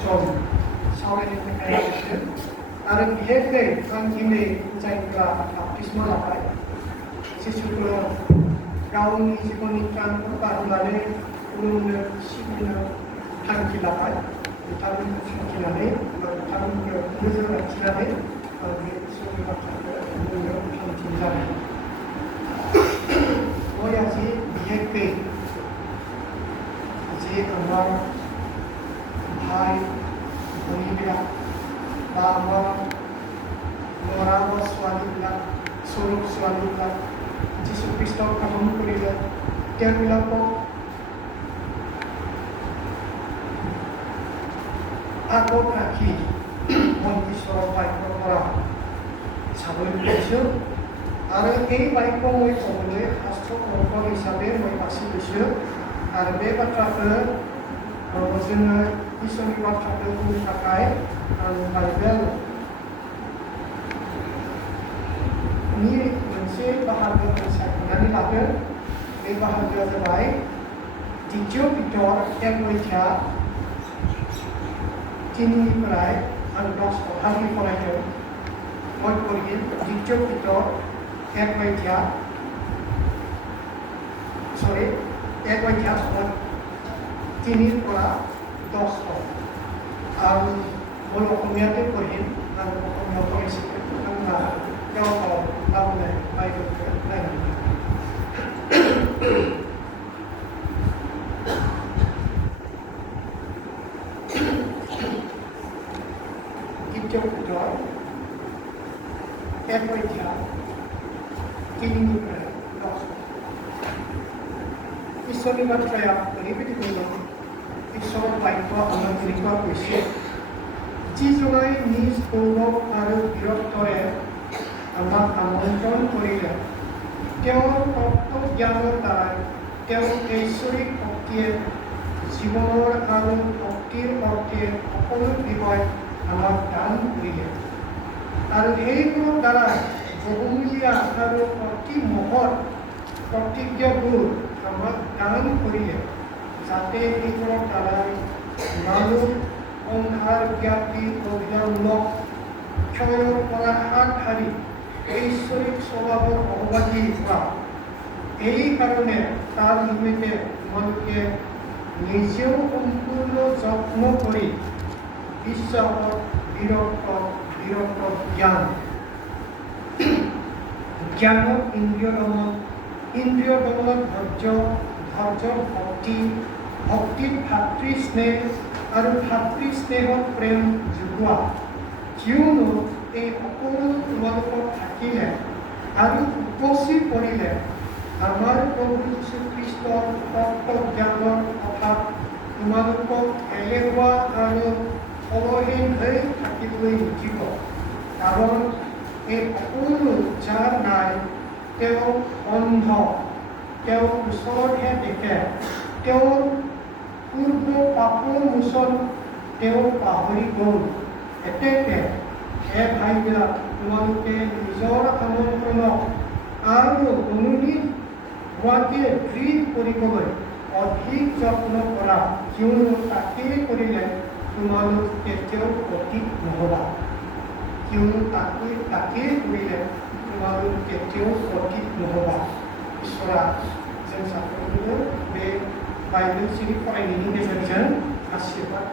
सावरायनो थाखाय आरो बिहेखै आं दिनै जायफोरा बाप्तिस्म लाबाय जिसुखौ गावनि जिबननि त्राणखौ बारहोनानै खुलुमनो सिबिनो थांखि लाबाय बिथांमोनखौ थांखिनानै बिथांमोनखौ नोजोर लाखिनानै आं बे इसोरनि बाथ्राखौ बुंनो थांखि जादों মই আজি বিশেষকৈ যে আমাৰ ভাই ভনীবিলাক বা আমাৰ ল'ৰা বা ছোৱালীবিলাক সৰু ছোৱালীবিলাক যীশুখ্ৰীষ্টক গ্ৰহণ কৰিলে তেওঁবিলাকক আগত ৰাখি মই ঈশ্বৰৰ বাক্যৰ পৰা চাবলৈ লৈছোঁ আৰু এই বাক্য মই ক'বলৈ শাস্ত্ৰ অংশ হিচাপে মই বাছি লৈছোঁ আৰু बे बाथ्राखौ जोङो इसोरनि बाथ्राखौ बुंनो थाखाय आं बाइबेलनि मोनसे बाहागोखौ सायख'नानै लादों बे बाहागोआ जाबाय द्वितीय पितर 1:3निफ्राय आं 10 हालागै फरायदों মই পঢ়িম द्वितीय पितर 1:3 পৰা 10 আৰু মই অসমীয়াতে পঢ়িম আৰু অসমীয়া পঢ়িছিলোঁ नोंथांमोना गावबागाव गावनो बाइबेलखौ नायनानै द्वितीय पितर 1:3निफ्राय 10 इसोरनि बाथ्राया ओरैबायदि बुंदों ঈশ্বৰৰ বাক্য আমাৰ এনেকুৱা কৈছে যিজনাই নিজ গৌৰৱ আৰু বীৰত্বৰে আমাক আমন্ত্ৰণ কৰিলে তেওঁৰ তত্ত্বজ্ঞানৰ দ্বাৰাই তেওঁৰ ঐশ্বৰিক শক্তিয়ে জীৱনৰ আৰু ভক্তিৰ অৰ্থে সকলো বিষয় আমাক দান কৰিলে আৰু সেইবোৰৰ দ্বাৰাই বহুমূলীয়া আৰু অতি মহৎ প্ৰতিজ্ঞাবোৰ আমাক দান কৰিলে যাতে সেইবোৰৰ দ্বাৰাই মানুহ সংসাৰ ব্যাপী অভিযানমূলক ক্ষয়ৰ পৰা হাত সাৰি ঐশ্বৰিক স্বভাৱৰ সহভাগী হোৱা এই কাৰণে তাৰ নিমিত্তে তোমালোকে নিজেও সম্পূৰ্ণ যত্ন কৰি বিশ্বাসত বীৰত্ব জ্ঞানত ইন্দ্ৰিয় দমনত ধৈৰ্য ভক্তিত ভাতৃস্নেহ আৰু ভাতৃস্নেহত প্ৰেম যোগোৱা কিয়নো এই সকলো তোমালোকৰ থাকিলে আৰু উপচি পৰিলে আমাৰ প্ৰভু যীশুখ্ৰীষ্টৰ তত্ত্বজ্ঞানৰ কথা তোমালোকক এলেহুৱা আৰু ফলহীন হৈ থাকিবলৈ নিদিব কাৰণ এই সকলো যাৰ নাই তেওঁ অন্ধ তেওঁৰ ওচৰতহে দেখে তেওঁৰ পূৰ্ব পাপৰ মোচন তেওঁ পাহৰি গ'ল এতেকে ভাইবিলাক তোমালোকে নিজৰ আমন্ত্ৰণক আৰু মনোনীত হোৱাকে দৃঢ় কৰিবলৈ অধিক যত্ন কৰা কিয়নো তাকেই কৰিলে তোমালোক কেতিয়াও অতীত নহ'বা इसोरा जों साफ्रोमबो बे बाइबेल सिरि फरायनायनि गेजेरजों आशीर्बाद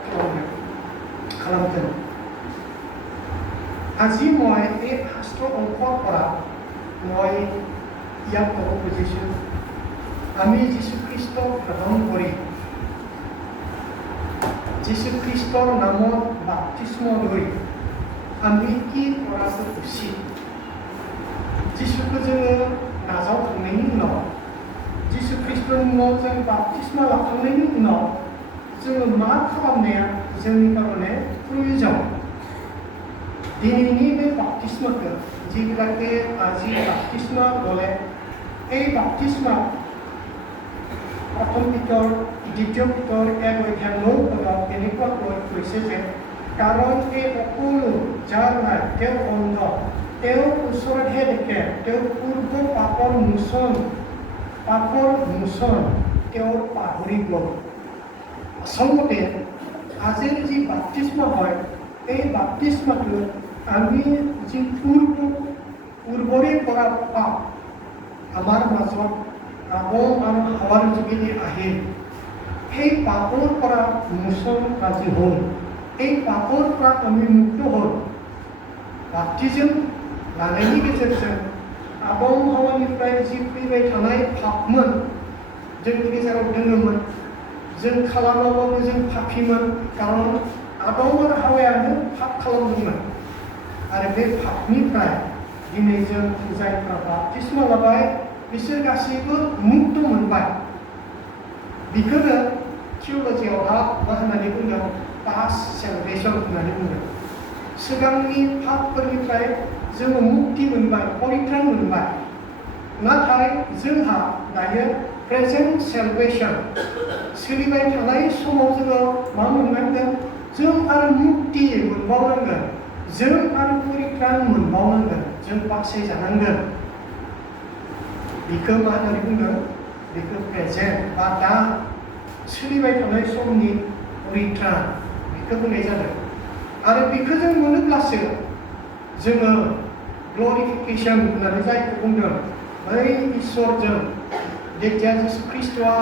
खालामथों আজি মই এই শাস্ত্ৰ অংশৰ পৰা মই ইয়াক ক'ব খুজিছোঁ আমি যীশুখ্ৰীষ্টক গ্ৰহণ কৰি যীশুখ্ৰীষ্টৰ নামত বাপ্তিস্ম লৈ আমি কি কৰাটো উচিত যীশুखौ जोङो नाजावखांनायनि उनाव যীশুख्रिस्टनि मुङाव जों बाप्तिस्म लाखांनायनि उनाव जोङो मा खालामनाया जोंनि कारणे प्रयोजन दिनैनि बे बाप्तिस्मखौ যিবিলাকে আজি বাপ্তিস্ম ল'লে এই বাপ্তিস্ম প্ৰথম পিতৰ দ্বিতীয় পিতৰ 1:9 এনেকুৱাকৈ কৈছে যে কাৰণ এই সকলো যাৰ নাই তেওঁ অন্ধ তেওঁৰ ওচৰতহে দেখে তেওঁৰ পূৰ্ব পাপৰ মোচন তেওঁৰ পাহৰি গ'ল আচলতে আজিৰ যি বাপ্তিস্মা হয় এই বাপ্তিস্মাটো আমি যি পূৰ্বৰে পৰা পাপ আমাৰ মাজত আদম আৰু হাৱাৰ যোগেদি আহিল, সেই পাপৰ পৰা মোচন আজি হ'ল, এই পাপৰ পৰা আমি মুক্ত হ'ল। বাপ্তিজম लानायनि गेजेरजों आदम हावानिफ्राय जि फैबाय थानाय पापमोन जोंनि गेजेराव दङमोन, जों खालामाबाबो जों पापीमोन, खारन आदम आरो हावायानो पाप खालामदोंमोन। आरो बे पापनिफ्राय दिनै जों जायफ्रा बाप्तिस्मा लाबाय बिसोर गासैबो मुक्त मोनबाय। बेखौनो थिय'लजियावहा मा होननानै बुंदों, पास्ट सेलभेशन होननानै बुंदों। सिगांनि पापफोरनिफ्राय जोङो मुक्ति मोनबाय, परित्राण मोनबाय। नाथाय जोंहा दायो प्रेजेन्ट सेलभेशन सोलिबाय थानाय समाव जोङो मा मोननांगोन, जों आरो मुक्ति मोनबावनांगोन, जों आरो परित्राण मोनबावनांगोन, जों बासायजानांगोन। बेखौ मा होननानै बुंदों, बेखौ प्रेजेन्ट बा दा सोलिबाय थानाय समनि परित्राण बेखौ बुंनाय जादों। आरो बेखौ जों मोनोब्लासो जोङो ग्ल'रिफिकेशन होननानै जायखौ बुंदों, बै इसोरजों जेथिया जिसु ख्रिस्ट'आ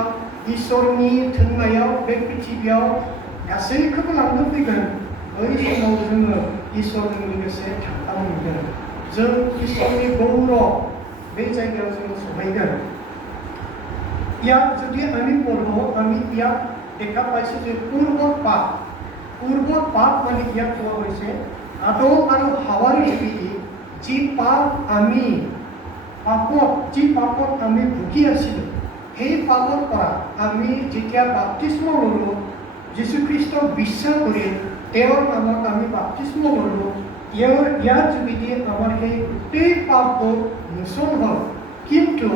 इसोरनि थोननायाव बे पृथिबियाव गासैखौबो लांनो फैगोन, बै समाव जोङो इसोरजों लोगोसे थांफानो मोनगोन। जों इसोरनि गौरव बे जायगायाव जों सहैगोन। ইয়াত যদি আমি পঢ়ো, আমি ইয়াত দেখা পাইছোঁ যে পূৰ্ব পাপ মানে ইয়াত কোৱা হৈছে আদম আৰু হাৱাৰ যোগেদি যি পাপ আমি যি পাপত আমি ভুগি আছিলোঁ, সেই পাপৰ পৰা আমি যেতিয়া বাপ্তিস্মা ল'লোঁ, যীশুখ্ৰীষ্টক বিশ্বাস কৰি তেওঁৰ নামত আমি বাপ্তিস্মা ল'লোঁ, ইয়াৰ যোগেদি আমাৰ সেই গোটেই পাপবোৰ মোচন হ'ল। কিন্তু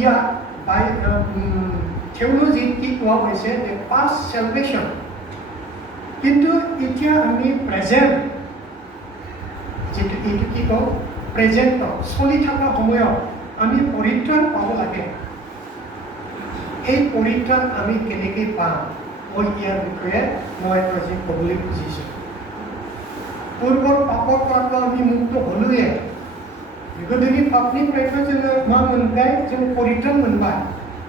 ইয়াত থিওলজিত কি কোৱা হৈছে যে পাষ্ট সেলভেশ্যন। কিন্তু এতিয়া আমি প্ৰেজেণ্ট যিটো এইটো কি কওঁ, প্ৰেজেণ্টত চলি থকা সময়ত আমি পৰিত্ৰাণ পাব লাগে। এই পৰিত্ৰাণ আমি কেনেকৈ পাম, মই ইয়াৰ বিষয়ে মই আজি ক'বলৈ খুজিছোঁ। পূৰ্বৰ পাপৰ পৰা আমি মুক্ত হ'লোৱে, गोदोनि पापनिफ्रायबो जोङो मा मोनबाय, जों परित्राण मोनबाय।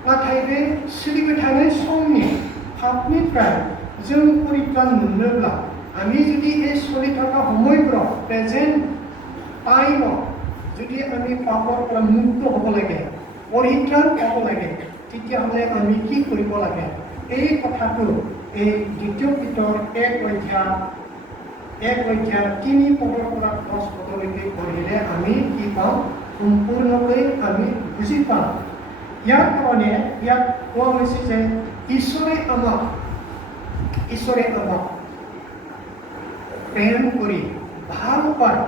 नाथाय बे सोलिबाय थानाय समनि पापनिफ्राय जों परित्राण मोननोब्ला আমি যদি এই চলি থকা সময়বোৰত প্ৰেজেণ্ট টাইমত যদি আমি পাপৰ পৰা মুক্ত হ'ব লাগে, পৰিত্ৰাণ পাব লাগে, তেতিয়াহ'লে আমি কি কৰিব লাগে, এই কথাটো এই দ্বিতীয় পিতৰ 1 অধ্যায় 3 পদৰ পৰা 10 পদলৈকে পঢ়িলে আমি কি পাম, সম্পূৰ্ণকৈ আমি বুজি পাম। ইয়াৰ কাৰণে ইয়াত কোৱা হৈছে যে ঈশ্বৰে আমাক প্ৰেম কৰি ভাল পায়।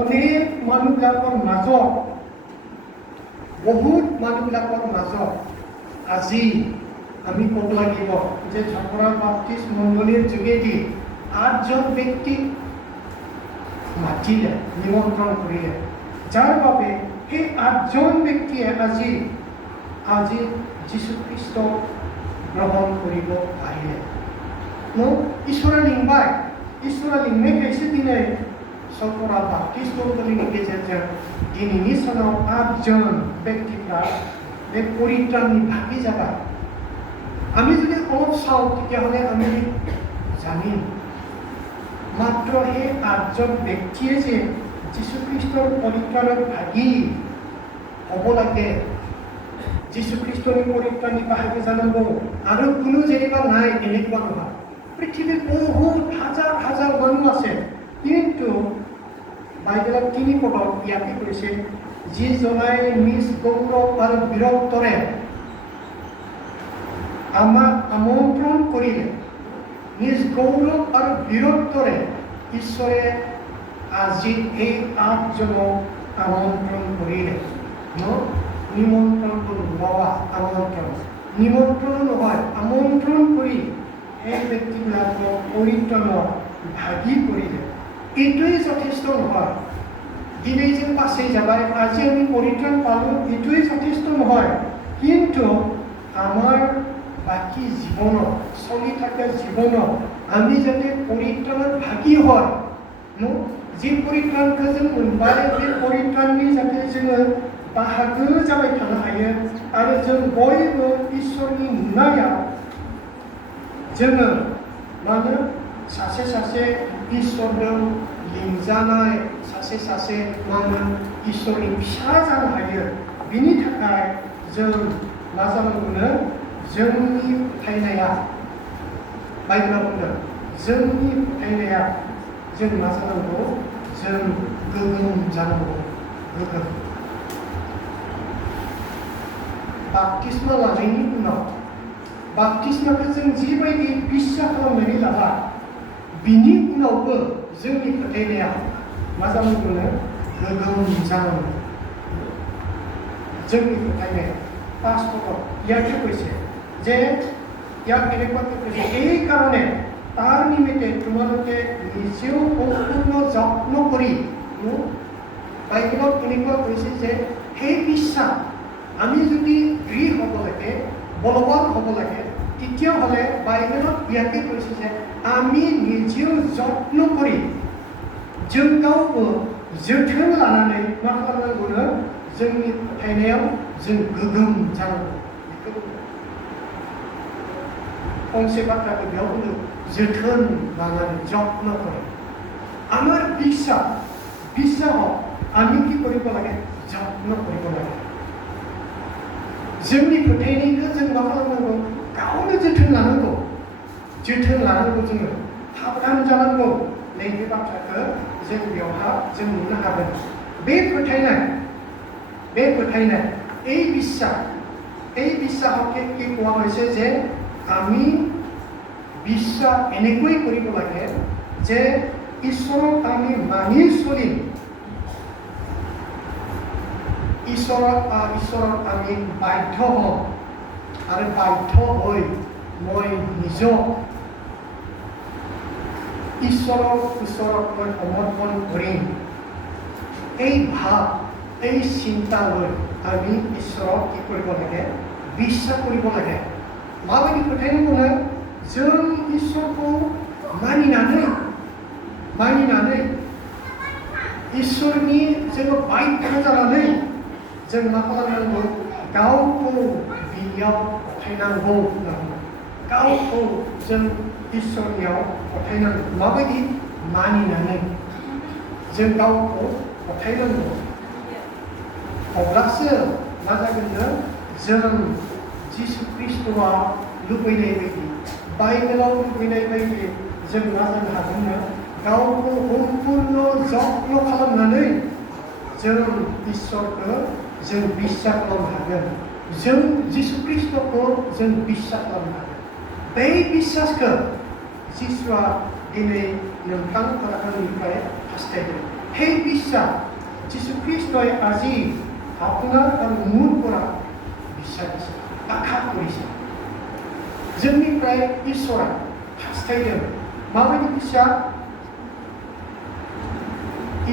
অনেক মানুহবিলাকৰ মাজত, বহুত মানুহবিলাকৰ মাজত আজি আমি ক'ব লাগিব যে ঝাপৰা বাপ্তিস্ম মণ্ডলীৰ যোগেদি 8জন ব্যক্তিক মাতিলে, নিমন্ত্ৰণ কৰিলে, যাৰ বাবে সেই 8জন ব্যক্তিয়ে আজি যীশুখ্ৰীষ্ট গ্ৰহণ কৰিব পাৰিলে। ঈশ্বৰে लिंनायखायसो दिनै ঝাপৰা बाप्तिस्ट मण्डलीनि गेजेरजों दिनैनि सानाव 8জন ব্যক্তিफ्रा बे परित्राणनि भागि जाबाय। আমি যদি অলপ চাওঁ তেতিয়াহ'লে আমি জানিম মাত্ৰ সেই 8জন ব্যক্তিয়ে যে যীশুখ্ৰীষ্টৰ পৰিত্ৰাণৰ ভাগি হ'ব লাগে, যীশুখ্ৰীষ্টৰ পৰিত্ৰাণী ভাগি জানাব আৰু কোনো যেনিবা নাই এনেকুৱা নহয়। পৃথিৱীত বহুত হাজাৰ মানুহ আছে, কিন্তু বাইবেলত 3 পদত ইয়াতে কৈছে, যিজনাই নিজ গৌৰৱ আৰু বীৰত্বৰে আমাক আমন্ত্ৰণ কৰিলে, নিজ গৌৰৱ আৰু বীৰত্বৰে ঈশ্বৰে আজি এই 8জনক আমন্ত্ৰণ কৰিলে। নিমন্ত্ৰণ লোৱা, নিমন্ত্ৰণ নহয়, আমন্ত্ৰণ কৰি এই ব্যক্তিবিলাকক পৰিত্ৰাণৰ ভাগি কৰিলে। এইটোৱেই যথেষ্ট নহয়। দিনে যে বাছি যাবাই, আজি আমি পৰিত্ৰাণ পালোঁ, এইটোৱেই যথেষ্ট নহয়। কিন্তু আমাৰ বাকী জীৱনত চলি থকা জীৱনত আমি যাতে পৰিত্ৰাণত ভাগি হয় যি परित्राणखौ जों मोनबाय बे परित्राणनि जाहाथे जोङो बाहागो जाबाय थानो हायो आरो जों बयबो इसोरनि नुनायाव जोङो मानो सासे सासे इसोरजों लिंजानाय सासे मानो इसोरनि फिसा जानो हायो बिनि थाखाय जों मा जानांगौनो जोंनि फोथायनाया बाइबेलाव बुंदों जोंनि फोथायनाया जों मा जानांगौ जों गोगोम जानांगौ गोगोम बाप्तिस्मा लानायनि उनाव बाप्तिस्माखौ जों जिबायदि बिस्सा खालामनानै लाबाय बिनि उनावबो जोंनि फोथायनाया मा जानांगौनो गोगोम जानांगौ जोंनि फोथायनाया पास्टराव ইয়াকে কৈছে যে ইয়াক এনেকুৱাকৈ কৈছে এই কাৰণে তাৰ নিমিত্তে তোমালোকে নিজেও সম্পূৰ্ণ যত্ন কৰি বাইবেলত এনেকুৱা কৈছে যে সেই বিশ্বাস আমি যদি দৃঢ় হ'ব লাগে বলৱান হ'ব লাগে তেতিয়াহ'লে বাইবেলত ইয়াকে কৈছে যে আমি নিজেও যত্ন কৰি जों गावबो जोथोन लानानै मा खालामनांगौनो जोंनि फोथायनायाव जों गोगोम जानांगौ फंसे बाथ्राखौ बेयाव बुंदों जोथोन लानानै যত্ন করে আমার বিশ্বাসক আমি কি কৰিব লাগে যত্ন কৰিব লাগে जोंनि फोथायनायखौ जों मा खालामनांगौ गावनो जोथोन लानांगौ जोङो साबधान जानांगौ नैबे बाथ्राखौ जों बेवहा जों नुनो हागोन बे फोथायनाय এই বিশ্বাসকে কি কোৱা হৈছে যে আমি বিশ্বাস এনেকৈ কৰিব লাগে যে ঈশ্বৰক আমি মানি চলিম ঈশ্বৰক আমি বাধ্য হওঁ আৰু বাধ্য হৈ মই নিজক ঈশ্বৰৰ ওচৰত মই সমৰ্পণ কৰিম এই ভাৱ এই চিন্তা লৈ আমি ঈশ্বৰক কি কৰিব লাগে বিশ্বাস কৰিব লাগে माबायदि फोथायनांगौनो जों इसोरखौ मानिनानै इसोरनि जोङो बाध्य जानानै जों मा खालामनांगौ गावखौ बिनियाव फोथायनांगौ गावखौ जों इसोरनियाव फोथायनांगौ माबायदि मानिनानै जों गावखौ फोथायनांगौ अब्लासो मा जागोननो जों जिसु ख्रिस्ट'आ लुबैनाय बायदि बाइबेलाव लुबैनाय बायदि जों मा जानो हागोननो गावखौ सम्पूर्ण जत्न खालामनानै जों इसोरखौ जों बिस्सास खालामनो हागोन जों जिसु ख्रिस्ट'खौ जों बिस्सास खालामनो हागोन बे बिस्सासखौ जिसुआ दिनै नोंथांनिफ्राय हास्थायदों সেই বিশ্বাস जिसु ख्रिस्ट'ই আজি আপোনাৰ আৰু মোৰ পৰা বিশ্বাস দিছে आखा কৰিছে जोंनिफ्राय इसोरा हास्थायदों माबायदि বিশ্বাস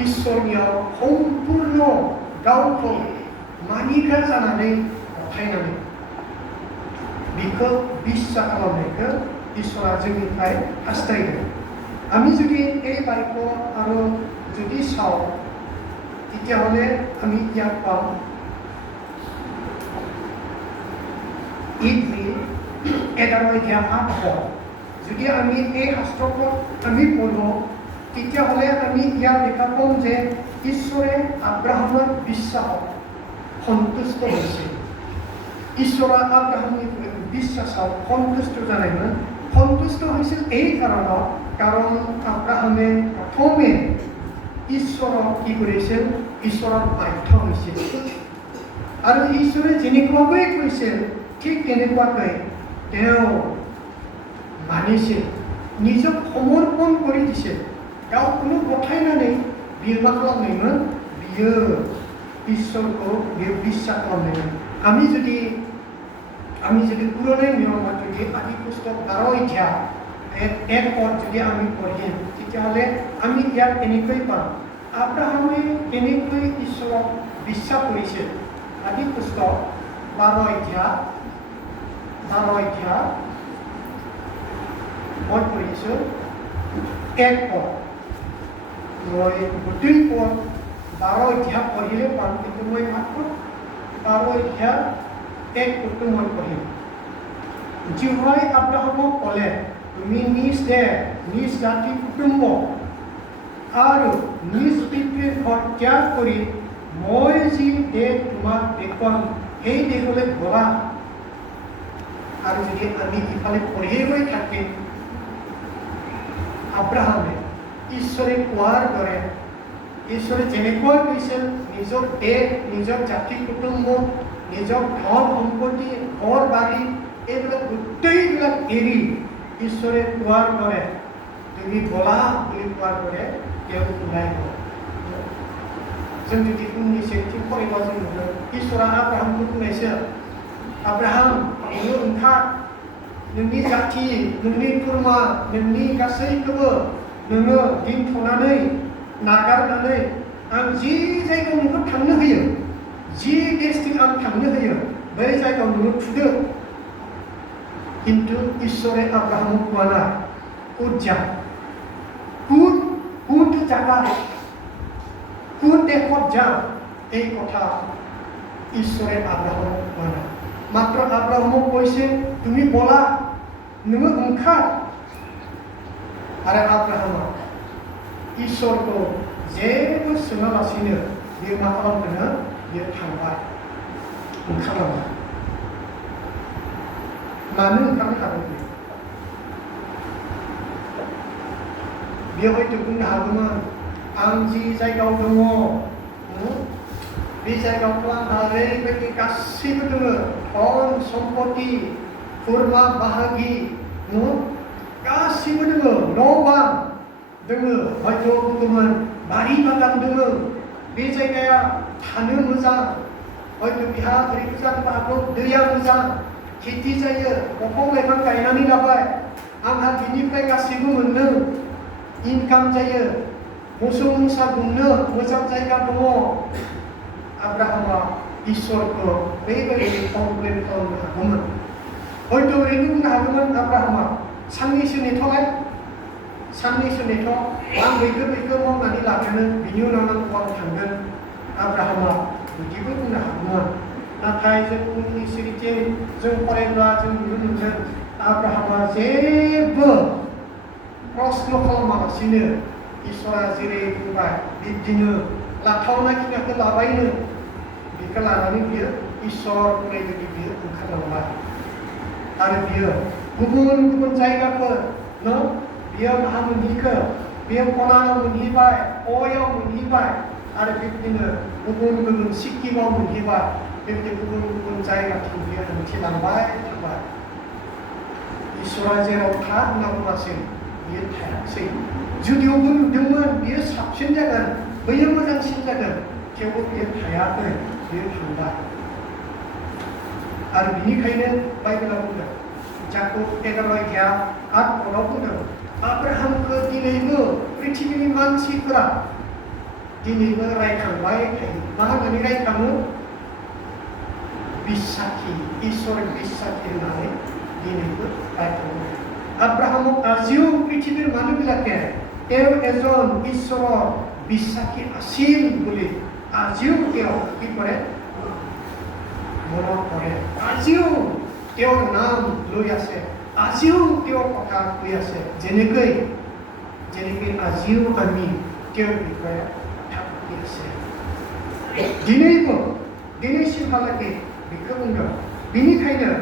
इसोरनियाव सम्पूर्ण गावखौ मानिग्रा जानानै फोथायनानै बेखौ বিশ্বাস खालामनायखौ इसोरा जोंनिफ्राय हास्थायदों আমি যদি এই বাক্য আৰু যদি চাওঁ তেতিয়াহ'লে আমি ইয়াত পাম इडली 11:8 যদি আমি এই শাস্ত্ৰখন আমি পঢ়ো তেতিয়াহ'লে আমি ইয়াত দেখা পাম যে ঈশ্বৰে আব্ৰাহামৰ বিশ্বাসত সন্তুষ্ট হৈছিল ঈশ্বৰে আব্ৰাহামৰ বিশ্বাসত সন্তুষ্ট জানাইমন সন্তুষ্ট হৈছিল এই কাৰণত কাৰণ আব্ৰাহামে প্ৰথমে ঈশ্বৰক কি কৰিছিল ঈশ্বৰৰ বাধ্য হৈছিল আৰু ঈশ্বৰে যেনেকুৱাকৈ কৈছিল ঠিক তেনেকুৱাকৈ তেওঁ মানিছিল নিজক সমৰ্পণ কৰি দিছিল গাঁও কোনো পঠাইনাनै বিয়ে मा खालामनायमोन बियो ঈশ্বৰखौ बियो বিশ্বাস खालामनायमोन আমি যদি পুৰণি নিয়মত যদি আদি পুস্তক 12 অধ্যায় 1 পদ যদি আমি পঢ়িম তেতিয়াহ'লে আমি ইয়াত এনেকৈ পাম আব্ৰাহামে কেনেকৈ ঈশ্বৰক বিশ্বাস কৰিছিল আদি পুস্তক 12 অধ্যায় 12 1 Korintus 1 pad. Rồi tuy pad 12 পঢ়িলে পাম কিন্তু মই মাত্ৰ 12 পদটো মই পঢ়িম। যিহোৱাই আব্ৰাহামক ক'লে তুমি নিজ দেশ নিজ জাতি কুটুম্ব আৰু নিজ পিতৃৰ ঘৰ ত্যাগ কৰি মই যি দেশ তোমাক দেখুৱাম সেই দেশলৈ বলা। আৰু যদি আমি ইফালে পঢ়িয়ে গৈ থাকিম আব্ৰাহামে ঈশ্বৰে কোৱাৰ দৰে ঈশ্বৰে যেনেকৈ কৈছিল নিজৰ দেশ নিজৰ জাতি কুটুম্ব নিজৰ ধন সম্পত্তি ঘৰ বাৰী এইবিলাক গোটেইবিলাক এৰি ঈশ্বৰে কোৱাৰ দৰে তুমি বলা বুলি কোৱাৰ দৰে তেওঁ ওলাই গ'ল। जों जुदि उननि सेथि फरायबा जों नुयो इसोरा आब्राहामखौ बुंनायसो आब्राहाम नोङो ओंखार नोंनि जाथि नोंनि खुरमा नोंनि गासैखौबो नोङो दोनथ'नानै नागारनानै आं जि जायगायाव नोंखौ थांनो होयो जि देशथिं आं थांनो होयो बै जायगायाव नोङो थुदो। কিন্তু ঈশ্বৰে আব্ৰাহামক কোৱা নাই ক'ত যা কোন জাগা কোন দেশত যা এই কথা ঈশ্বৰে আব্ৰাহামক কোৱা নাই। মাত্ৰ আব্ৰাহামক কৈছে তুমি বলা नोङो ओंखार। आरो आब्राहामा इसोरखौ जेबो सोङालासिनो बियो मा खालामदों बियो थांबाय ओंखारलांबाय। मानो ओंखारनो हादों बियो हयथ' बुंनो हागौमोन आं जि जायगायाव दङ बे जायगायाव आंहा ओरैबायदि गासैबो दङ धन सम्पति खुरमा बाहागि गासैबो दङ न' बां दङ हयथ' बुंगौमोन बारि बागान दङ बे जायगाया थानो मोजां हयथ' बिहा ओरैबो जानो हागौ दैया मोजां खेथि जायो दंफां लाइफां गायनानै लाबाय आंहा बिनिफ्राय गासैबो मोनो इनकाम जायो मोसौ मोसा गुमनो मोजां जायगा दङ। आब्राहामा इसोरखौ बेबायदि कमप्लेन खालामनो हागौमोन हयथ' ओरैनो बुंनो हागौमोन आब्राहामा साननैसो नेथ'लाय साननैसो नेथ' आं बैखौ मावनानै लागोन बिनि उनाव आं थांगोन आब्राहामा बिदिबो बुंनो हागौमोन। नाथाय जों उननि सिरिथिं जों फरायब्ला जों नुनो मोनगोन आब्राहामा जेबो प्रश्न खालामालासिनो इसोरा जेरै बुंबाय बिब्दिनो लाथावना खिनिखौ लाबायनो बेखौ लानानै बियो इसोर बुंनाय बायदि बियो ओंखारलांबाय। आरो बियो गुबुन गुबुन जायगाफोर बियो मा मोनहैखो बियो कनानाव मोनहैबाय अयाव मोनहैबाय आरो बिब्दिनो गुबुन गुबुन सिक्किमाव मोनहैबाय बेबायदि गुबुन गुबुन जायगाथिं बियो हान्थिलांबाय थांबाय। इसोरा जेराव था होनना बुङासै बियो थायासै जुदियावबो नुदोंमोन बियो साबसिन जागोन बैयो मोजांसिन जागोन थेवबो बियो थायाखै बियो थांबाय। आरो बिनिखायनो बाइबेलाव बुंदों जाकुब 11:8 बुंदों आब्राहामखौ दिनैबो पृथिबीनि मानसिफोरा दिनैबो रायखांबाय थायो। मा होननानै रायखाङो বিশ্বাসী ঈশ্বৰ বিশ্বাসী होननानै दिनैबो रायखाङो। আব্ৰাহামক আজিও পৃথিৱীৰ মানুহবিলাকে তেওঁ এজন ঈশ্বৰৰ বিশ্বাসী আছিল বুলি আজিও তেওঁ কি কৰে মনত কৰে। আজিও তেওঁৰ নাম লৈ আছে আজিও তেওঁৰ কথা কৈ আছে যেনেকৈ আজিও আমি তেওঁৰ বিষয়ে কথা পাতি আছে দিনैबो दिनैसिमहालागै बेखौ बुंदों। बेनिखायनो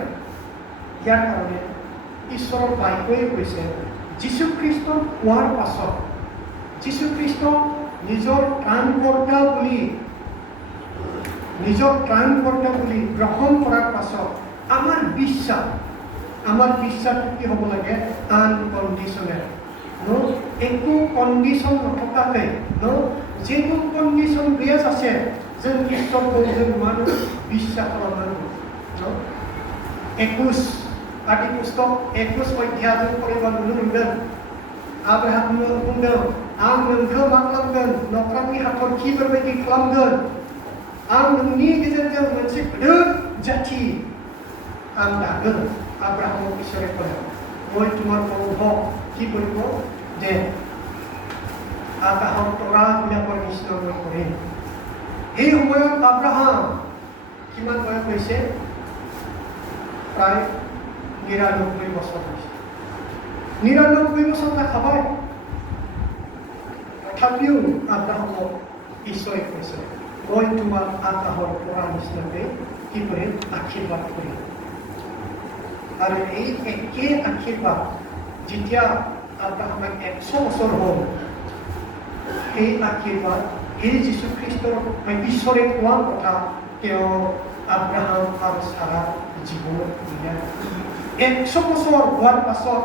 ইয়াৰ কাৰণে ঈশ্বৰৰ বাক্যই কৈছে যীশুখ্ৰীষ্ট কোৱাৰ পাছত যীশুখ্ৰীষ্ট নিজৰ ত্ৰাণকৰ্তা বুলি গ্ৰহণ কৰাৰ পাছত আমাৰ বিশ্বাস কি হ'ব লাগে আনকণ্ডিশ্যনেল একো কণ্ডিশ্যন নথকাকৈ जेबो कन्डिशन गैयाजासे जों इसोरखौ जों मानो বিশ্বাস खालामनांगौ। 21 आदि पुस्तक 21 अध्याय जों फरायबा नुनो मोनगोन आब्राहामनो बुंदों आं नोंखौ मा खालामगोन नख्रांनि हाथरखिफोरबायदि खालामगोन आं नोंनि गेजेरजों मोनसे गिदिर जाथि आं दागोन আব্ৰাহামক ঈশ্বৰে ক'লে, মই তোমাৰ বংশক কি কৰিব যে আকাশৰ তৰাবিলাকৰ নিচিনা মই কৰিম। সেই সময়ত আব্ৰাহাম কিমান বয়স হৈছে? প্ৰায় ৯৯ বছৰ হৈছে। ৯৯ বছৰ খাবাই। তথাপিও আব্ৰাহামক ঈশ্বৰে কৈছে, মই তোমাক আকাশৰ তৰা নিচিনাকৈ কি কৰিম? আশীৰ্বাদ কৰিম। আৰু এই একে আশীৰ্বাদ যেতিয়া আব্ৰাহামক ১০০ বছৰ হ'ল, সেই আশীৰ্বাদ এই যীশুখ্ৰীষ্টৰ ঈশ্বৰে কোৱা কথা তেওঁ আব্ৰাহাম আৰু চাৰাৰ জীৱনত দিলে। ১০০ বছৰ হোৱাৰ পাছত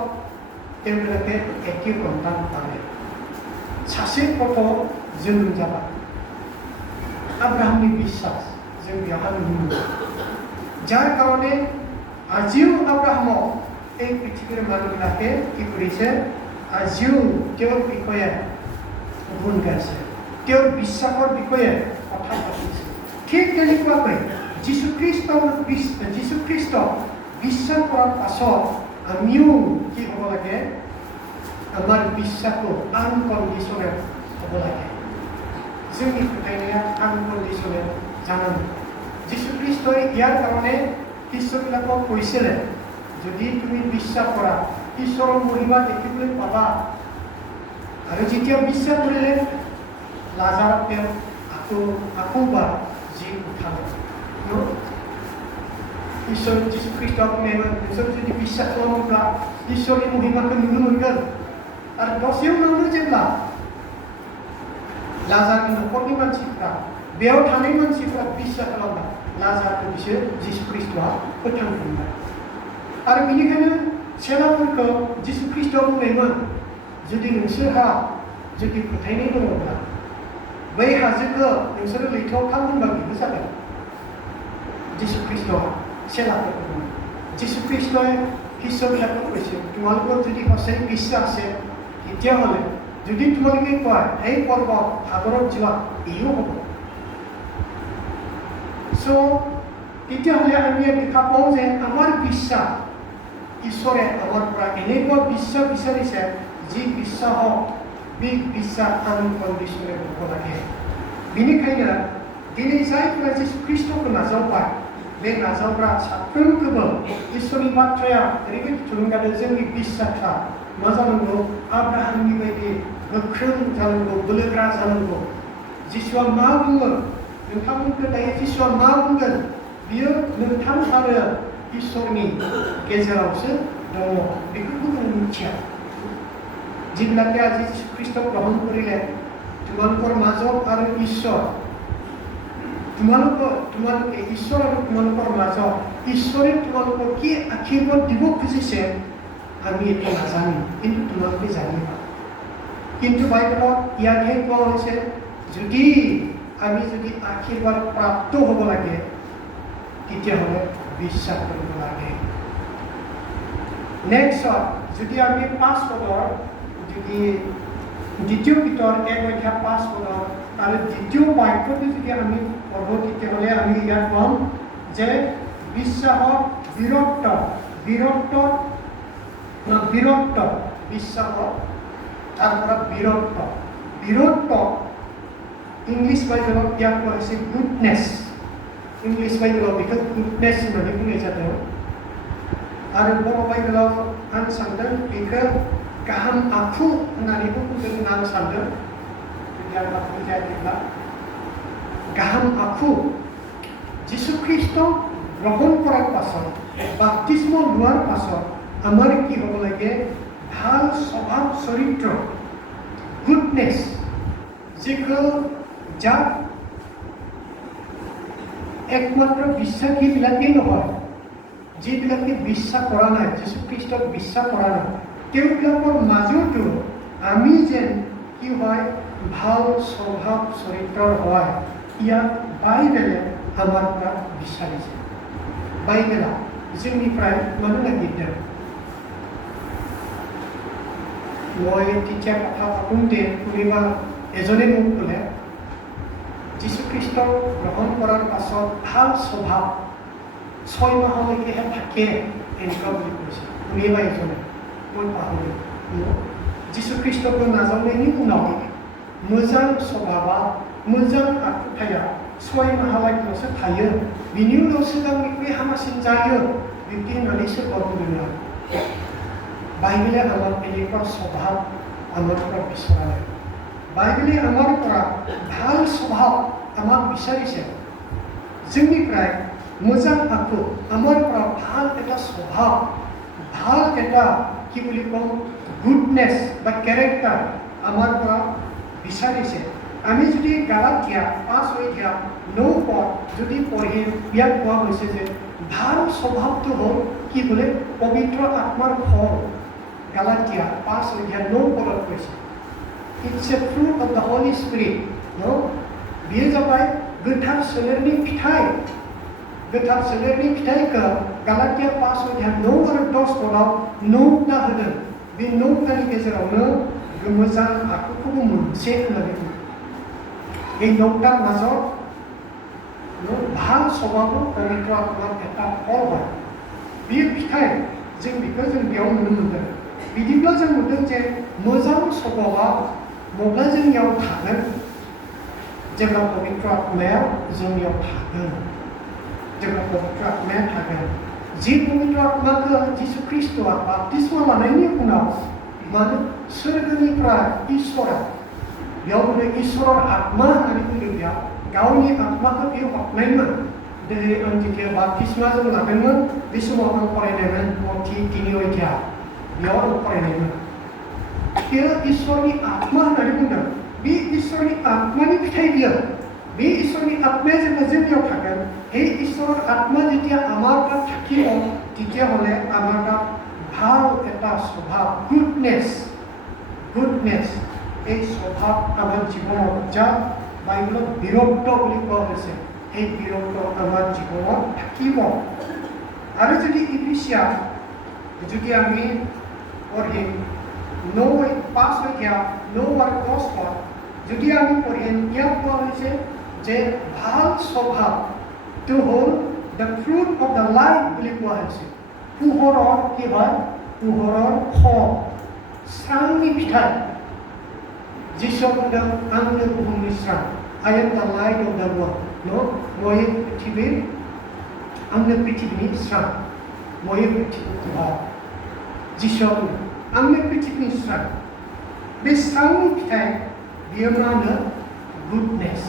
তেওঁবিলাকে একে সন্তান পালে। সাसे गथ' जोनोम जाबाय। আব্ৰাহামनि বিশ্বাস जों बेवहाय नुनो मोनो। যাৰ কাৰণে আজিও আব্ৰাহামক এই পৃথিৱীৰ মানুহবিলাকে কি কৰিছে? আজিও তেওঁৰ বিষয়ে গুণ গাইছে, তেওঁৰ বিশ্বাসৰ বিষয়ে কথা পাতিছে। ঠিক তেনেকুৱাকৈ যীশুখ্ৰীষ্টক বিশ্বাস কৰাৰ পাছত আমিও কি হ'ব লাগে? আমাৰ বিশ্বাসটো আনকণ্ডিশ্যনেল হ'ব লাগে। जोंनि फोथायनाया আনকণ্ডিশ্যনেল জানানো। যীশুখ্ৰীষ্টই ইয়াৰ কাৰণে শিষ্যবিলাকক কৈছিলে, যদি তুমি বিশ্বাস কৰা ঈশ্বৰৰ মহিমা দেখিবলৈ পাবা। আৰু যেতিয়া বিশ্বাস কৰিলে লাজাৰক তেওঁ আকৌবাৰ জি উঠালে। ঈশ্বর যীশুখ্রিস্ট আপনার যদি বিশ্বাস খাलामोब्ला ঈশ্বরनि महिमाखौ नुनो मोनगोन। आरो दसेयावनो जेब्ला लाजारनि न'खरनि मानसिफ्रा बेयाव थानाय मानसिफ्रा বিশ্বাস खालामबाय, लाजारखौ बिसोर যীশুख्रिस्टआ फोथांफिनबाय। आरो बेनिखायनो सेलाफोरखौ যীশুख्रिस्टआ बुंनायमोन, जुदि नोंसोरहा जुदि फोथायनाय दङब्ला बै हाजोखौ नोंसोरो लैथोआव थां होनबा बेबो जागोन। যীশুখ্रिस्टआ सेलाफोरखौ बुङो। যীশুখ্ৰীষ্টই শিষ্যবিলাকক কৈছে, তোমালোকৰ যদি সঁচাই বিশ্বাস আছে তেতিয়াহ'লে যদি তোমালোকে কয় এই পৰ্বত সাগৰত যোৱা, এইও হ'ব। তেতিয়াহ'লে আমি দেখা পাওঁ যে আমাৰ বিশ্বাস ঈশ্বৰে আমাৰ পৰা এনেকুৱা বিশ্বাস বিচাৰিছে, যি বিশ্বাসক बे বিশ্বাস আনকণ্ডিশ্যনেল হ'ব লাগে। बेनिखायनो दिनै जायफोरा যীশুख्रिस्टखौ नाजावबाय, बे नाजावग्रा साफ्रोमखौबो इसोरनि बाथ्राया ओरैबायदि थुलुंगा होदों, जोंनि বিশ্বাসआ मा जानांगौ? आब्राहामनि बायदि गोख्रों जानांगौ, बोलोगोरा जानांगौ। जिसुआ मा बुङो? नोंथांमोनखौ दायो जिसुआ मा बुंगोन? बियो नोंथां आरो इसोरनि गेजेरावसो दङ। बेखौबो जों मिथिया। যিবিলাকে আজি যীশুখ্ৰীষ্টক গ্ৰহণ কৰিলে, তোমালোকৰ মাজত আৰু ঈশ্বৰ, তোমালোকে ঈশ্বৰ আৰু তোমালোকৰ মাজত ঈশ্বৰে তোমালোকক কি আশীৰ্বাদ দিব খুজিছে আমি এইটো নাজানিম, কিন্তু তোমালোকে জানিবা। কিন্তু বাইবেলত ইয়াকহে কোৱা হৈছে, আমি যদি আশীৰ্বাদ প্ৰাপ্ত হ'ব লাগে তেতিয়াহ'লে বিশ্বাস কৰিব লাগে। নেক্সট যদি আমি 5 পদৰ যদি দ্বিতীয় পিতৰ 1 অধ্যায় 5 পদৰ আৰু দ্বিতীয় বাক্যটো যদি আমি পঢ়োঁ তেতিয়াহ'লে আমি ইয়াত পাম যে বিশ্বাসৰ বীৰত্ব বিশ্বাসৰ তাৰপৰা বীৰত্ব ইংলিছ বাইবেলত ইয়াক কোৱা হৈছে গুডনেছ। ইংলিছ বাইবেলত बेखौ गुडनेस होननानै बुंनाय जादों। आरो बर' बाइबेलाव आं सानदों बेखौ गाहाम आखु होननानैबो बुंदों होनना आं सानदों। जुदि आं आखु जायाखैब्ला गाहाम आखु যীশুখ্ৰীষ্ট গ্ৰহণ কৰাৰ পাছত, বাপ্তিস্ম লোৱাৰ পাছত আমাৰ কি হ'ব লাগে? ভাল স্বভাৱ চৰিত্ৰ, গুডনেছ, যাক একমাত্ৰ বিশ্বাসীবিলাকেই নহয়, যিবিলাকে বিশ্বাস কৰা নাই, যীশুখ্ৰীষ্টক বিশ্বাস কৰা নাই, তেওঁবিলাকৰ মাজতো আমি যেন কি হয়? ভাল স্বভাৱ চৰিত্ৰৰ হয়। ইয়াক বাইবেলে আমাৰ পৰা বিচাৰিছে। বাইবেলা जोंनिफ्राय मानो नागिरदों? মই তেতিয়া কথা পাতোঁতে কোনোবা এজনে মোক ক'লে, যীশুখ্ৰীষ্টক গ্ৰহণ কৰাৰ পাছত ভাল স্বভাৱ 6 মাহলৈকেহে থাকে। এনেকুৱা বুলি কৈছে শুনিবা এজনে মই পাহৰি যীশু খ্ৰীষ্টকে নাজানাयनि उनाव मोजां स्वभाबा मोजां आखुथाया 6 माहालागैल'सो थायो बिनि उनाव सिगांनिख्रुइ हामासिन जायो बिब्दि होननानै सोरबा बुंदों বাইবেলে আমাক এনেকুৱা স্বভাৱ আমাৰ পৰা বিচৰা নাই বাইবেলে আমাৰ পৰা ভাল স্বভাৱ আমাক বিচাৰিছে जोंनिफ्राय मोजां आखु আমাৰ পৰা ভাল এটা স্বভাৱ ভাল এটা কি বুলি কওঁ গুডনেছ বা কেৰেক্টাৰ আমাৰ পৰা বিচাৰিছে আমি যদি গালাতিয়া 5 অধ্যায় 9 পদ যদি পঢ়ি ইয়াত কোৱা হৈছে যে ভাল স্বভাৱটো হ'ল কি বোলে পবিত্ৰ আত্মাৰ ফল গালাতিয়া 5 অধ্যায় 9 পদত কৈছে It's a fruit of the Holy Spirit no बेयो जाबाय गोथार सोलेरनि फिथाइ गोथार सोलेरनि फिथाइखौ गालातिया 5 अध्याय 9 आरो 10 पदाव 9ता होदों बे 9तानि गेजेरावनो मोजां आखुखौबो मोनसे होननानै बुङो এই 9तार মাজত ভাল স্বভাৱৰ পবিত্ৰ আত্মাৰ এটা ফল হয় बेयो फिथाइ जों बेखौ जों बेयाव नुनो मोनदों बिदिब्ला जों नुदों जे मोजां स्वभावआ मब्ला जोंनियाव थागोन जेब्ला पवित्र आत्माया जोंनियाव थागोन जेब्ला पवित्र आत्माया थागोन जि पवित्र आत्माखौ जीशु ख्रीष्टआ बाप्तिस्मा लानायनि उनाव मानो सोरगोनिफ्राय ईश्वरा बेयावनो ईश्वरर आत्मा होननानै बुंदों बेयाव गावनि आत्माखौ बेयाव हरनायमोन दिनै आं जेथिया बाप्तिस्मा जों लादोंमोन बे समाव आं फरायनायमोन मथि 3 अध्याय बेयाव आं फरायनायमोन बेयो ईश्वरनि आत्मा होननानै बुंदों बे ईश्वरनि आत्मानि फिथाइ बियो बे ईश्वरनि आत्माया जेब्ला जोंनियाव थागोन हे ईश्वरर आत्मा যেতিয়া আমাৰ তাত থাকিব তেতিয়াহ'লে আমাৰ তাত ভাল এটা স্বভাৱ গুডনেছ এই স্বভাৱ আমাৰ জীৱনত যা বাইবেলত বিৰক্ত বুলি কোৱা হৈছে এই বিৰক্ত আমাৰ জীৱনত থাকিব আৰু যদি ইফিচিয়া যদি আমি পঢ়িম 5 অধ্যায় 9 আৰু 10 পদ যদি আমি পঢ়িম ইয়াত কোৱা হৈছে যে ভাল স্বভাৱটো হ'ল the fruit of the life বুলি কোৱা হৈছে পোহৰৰ কি হয় পোহৰৰ ফল স্ৰাংনি পিঠাই যিশু বুদ্ধং আংনো বুহুমনি স্ৰাং I am the light of the world no মই পৃথিৱীৰ আংনো পৃথিৱীৰ স্ৰাং মই পৃথিৱীৰ পোহৰ যিশু आंनो पृथ्वीनि स्रां बे स्रांनि फिथाइ बेयो मा होनो गुडनेस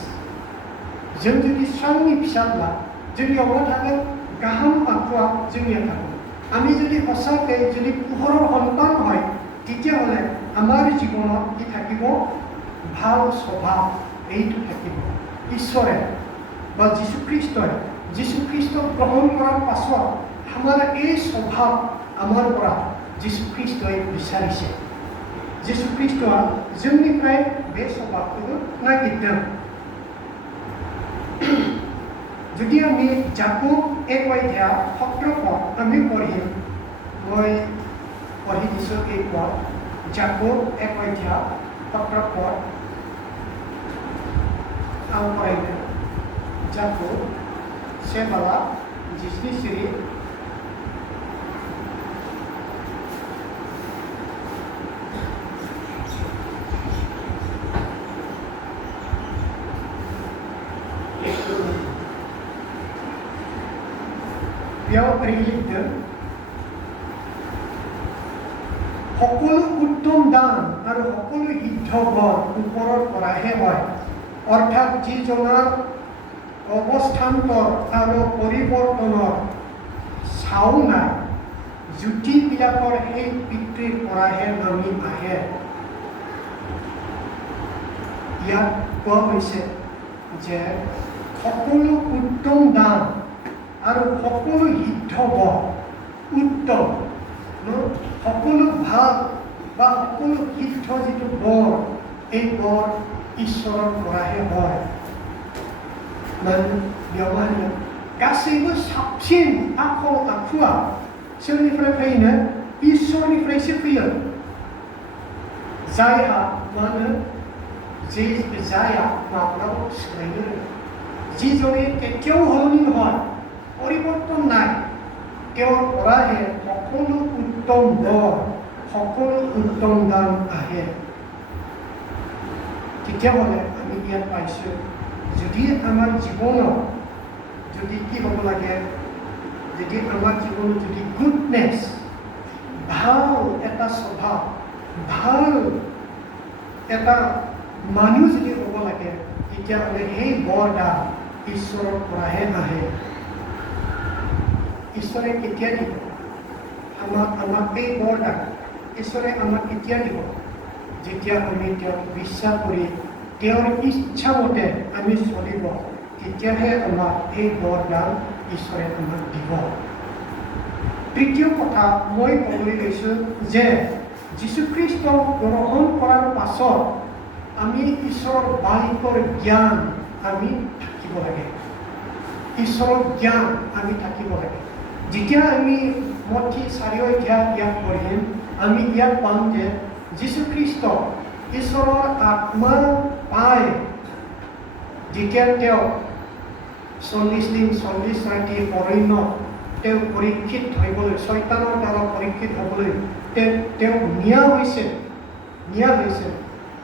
जों जुदि स्रांनि फिसाब्ला जोंनियाव मा थागोन गाहाम आखुआ जोंनिया थागोन আমি যদি সঁচাকৈ যদি পোহৰৰ সন্তান হয় তেতিয়াহ'লে আমাৰ জীৱনত কি থাকিব ভাল স্বভাৱ এইটো থাকিব ঈশ্বৰে বা যীশু খ্ৰীষ্টক গ্ৰহণ কৰাৰ পাছত আমাৰ এই স্বভাৱ আমাৰ পৰা যীশু খ্ৰীষ্টই বিচাৰিছে যীশু খ্ৰীষ্টआ जोंनिफ्राय बे स्वभावखौ नागिरदों যদি আমি যাকোব 1 অধ্যায় 17 পদ আমি পঢ়িম মই পঢ়ি দিছোঁ এই পদ যাকোব 1 অধ্যায় 17 পদ आं फरायनो जाकब से बाला जिस्नि सिरि बेयाव ओरै लिरदों সকলো উত্তম দান আৰু সকলো সিদ্ধগণ ওপৰৰ পৰাহে হয় অৰ্থাৎ যিজনৰ অৱস্থান্তৰ আৰু পৰিৱৰ্তনৰ চাও নাই জ্যোতিবিলাকৰ সেই পিতৃৰ পৰাহে নামি আহে ইয়াত কোৱা হৈছে যে সকলো উত্তম দান আৰু সকলো সিদ্ধগণ উত্তম সকলো ভাল বা সকলো সিদ্ধ যিটো বৰ এই বৰ ঈশ্বৰৰ পৰাহে হয় মানে बेवहाय गासैबो साबसिन आखल आखुआ सोरनिफ्राय फैनो इसोरनिफ्रायसो फैयो जायहा मानो जायहा माब्लाबा सोलायनो যিজনে কেতিয়াও সলনি নহয় পৰিৱৰ্তন নাই তেওঁৰ পৰাহে সকলো উত্তম বৰ, সকলো উত্তম দান আহে। তেতিয়াহ'লে আমি ইয়াত পাইছোঁ, যদি আমাৰ জীৱনত যদি কি হ'ব লাগে, যদি আমাৰ জীৱনত যদি গুডনেছ, ভাল এটা স্বভাৱ, ভাল এটা মানুহ যদি হ'ব লাগে, তেতিয়াহ'লে সেই বৰদান ঈশ্বৰৰ পৰাহে আহে। ঈশ্বৰে কেতিয়া দিব আমাক এই বৰদান? ঈশ্বৰে আমাক কেতিয়া দিব? যেতিয়া আমি তেওঁক বিশ্বাস কৰি তেওঁৰ ইচ্ছামতে আমি চলিব, তেতিয়াহে আমাক এই বৰদান ঈশ্বৰে আমাক দিব। তৃতীয় কথা মই ক'বলৈ লৈছোঁ যে যীশুখ্ৰীষ্টক গ্ৰহণ কৰাৰ পাছত আমি ঈশ্বৰৰ বাক্যৰ জ্ঞান আমি থাকিব লাগে। ঈশ্বৰৰ জ্ঞান আমি থাকিব লাগে। যেতিয়া আমি মঠি 4 অধ্যায় ইয়াত পঢ়িম, আমি ইয়াত পাম যে যীশুখ্ৰীষ্ট ঈশ্বৰৰ আত্মা পাই যেতিয়া তেওঁ 40 দিন 40 ৰাতি অৰণ্যত তেওঁ পৰীক্ষিত হ'বলৈ, শয়তানৰ দ্বাৰা পৰীক্ষিত হ'বলৈ তেওঁ নিয়া হৈছে।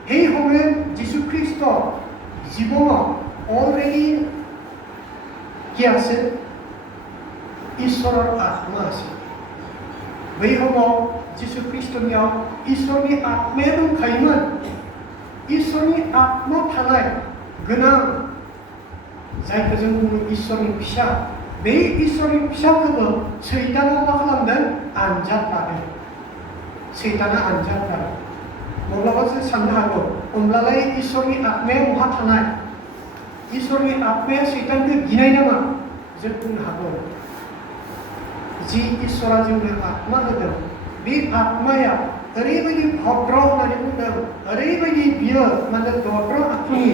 সেই সময়ত যীশুখ্ৰীষ্টৰ জীৱনত অলৰেডি কি আছে? ঈশ্বৰৰ আত্মা আছে। बै সময়ত যীশুখ্ৰীষ্টনিयाव इसोरनि आत्माया दंखायोमोन। इसोरनि आत्मा थानाय गोनां जायखौ जों बुङो इसोरनि फिसा, बे इसोरनि फिसाखौबो सैताना मा खालामदों? आनजाद लादों। सैताना आनजाद लादों। माब्लाबा जों साननो हागौ, होमब्लालाय इसोरनि आत्माया बहा थानाय? इसोरनि आत्माया सैतानखौ गिनाय नामा? जों बुंनो हागौ, जि इसोरा जोंनो आत्मा होदों, बे आत्माया ओरैबायदि भद्र होननानै बुंदों, ओरैबायदि बियो माने दद्र आखुनि,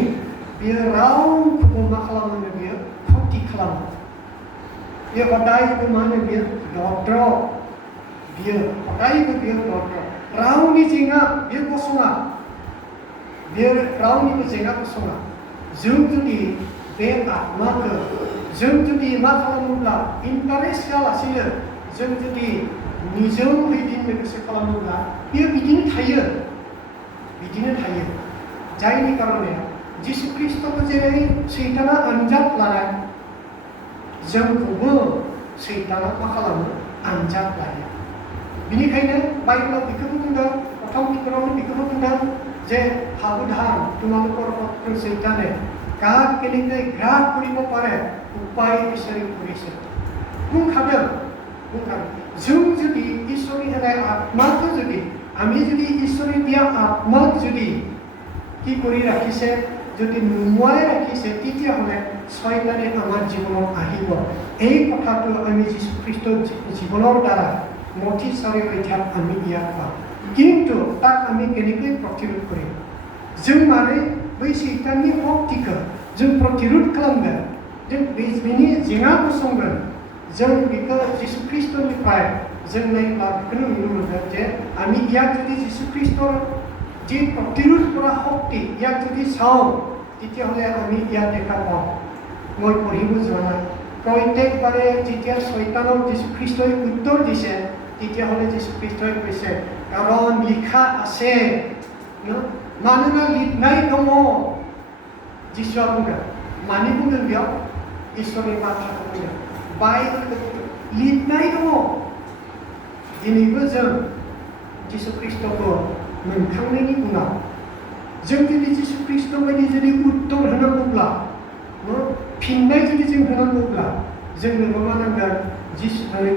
बियो रावखौबो मा खालामो? बियो खति खालामो। बियो हदायबो मा होनो? बियो दद्र। बियो हदायबो बियो दद्र। रावनि जेंना बियो गसङा। बियो रावनिबो जेंना गसङा। जों जुदि बे आत्माखौ जों जुदि मा खालामोब्ला, इन्टारेस्ट होआलासिनो जों जुदि निजोमहै दिननो गोसो खालामोब्ला, बियो बिदिनो थायो। जायनि कारणे যীशुख्रीष्टखौ जेरै सैताना आनजाद लानाय, जोंखौबो सैताना मा खालामो? आनजाद लायो। बिनिखायनो बाइबेलाव बेखौबो बुंदों, प्रथम पितरावनो बेखौबो बुंदों যে সাৱধান, তোমালোকৰ শত্ৰু সৈতানে কাক কেনেকৈ গ্ৰাস কৰিব পাৰে উপায় বিচাৰি ফুৰিছে। বুংখাদों। जों जुदि इसोरनि होनाय आत्माखौ जुदि আমি যদি ঈশ্বৰে দিয়া আত্মাক যদি কি কৰি ৰাখিছে, যদি নুমুৱাই ৰাখিছে, তেতিয়াহ'লে শয়তানে আমাৰ জীৱনত আহিব। এই কথাটো আমি যীশুখ্ৰীষ্টৰ জীৱনৰ দ্বাৰা মঠি 4 অধ্যায়ত আমি ইয়াত পাওঁ। কিন্তু তাক আমি কেনেকৈ প্ৰতিৰোধ কৰিম? जों माने बै सैताननि शक्तिखौ जों प्रतिरोध खालामगोन, जों बिनि जेंना गसंगोन। जों बेखौ যীশুख्ৰীষ্টनिफ्राय जों नायब्ला बेखौनो नुनो मोनगोन जे আমি ইয়াত যদি যীশুখ্ৰীষ্টৰ যি প্ৰতিৰোধ কৰা শক্তি ইয়াত যদি চাওঁ, তেতিয়াহ'লে আমি ইয়াত দেখা পাওঁ। মই পঢ়িব যোৱা নাই, প্ৰত্যেকবাৰে যেতিয়া শয়তানক যীশুখ্ৰীষ্টই উত্তৰ দিছে, তেতিয়াহ'লে যীশুখ্ৰীষ্টই কৈছে, কাৰণ লিখা আছে, मानोना लिरनाय दङ। जिसुआ बुंदों, मानि बुंदों बेयाव? इसोरनि बाथ्राखौ बुंदों, बाइबेलखौ बुंदों, लिरनाय दङ। दिनैबो जों যীशुख्रीष्टखौ मोनखांनायनि उनाव जों जुदि যীशुख्रीष्ट बायदि जुदि उत्तर होनांगौब्ला, फिननाय जुदि जों होनांगौब्ला, जोंनो मा नांगोन?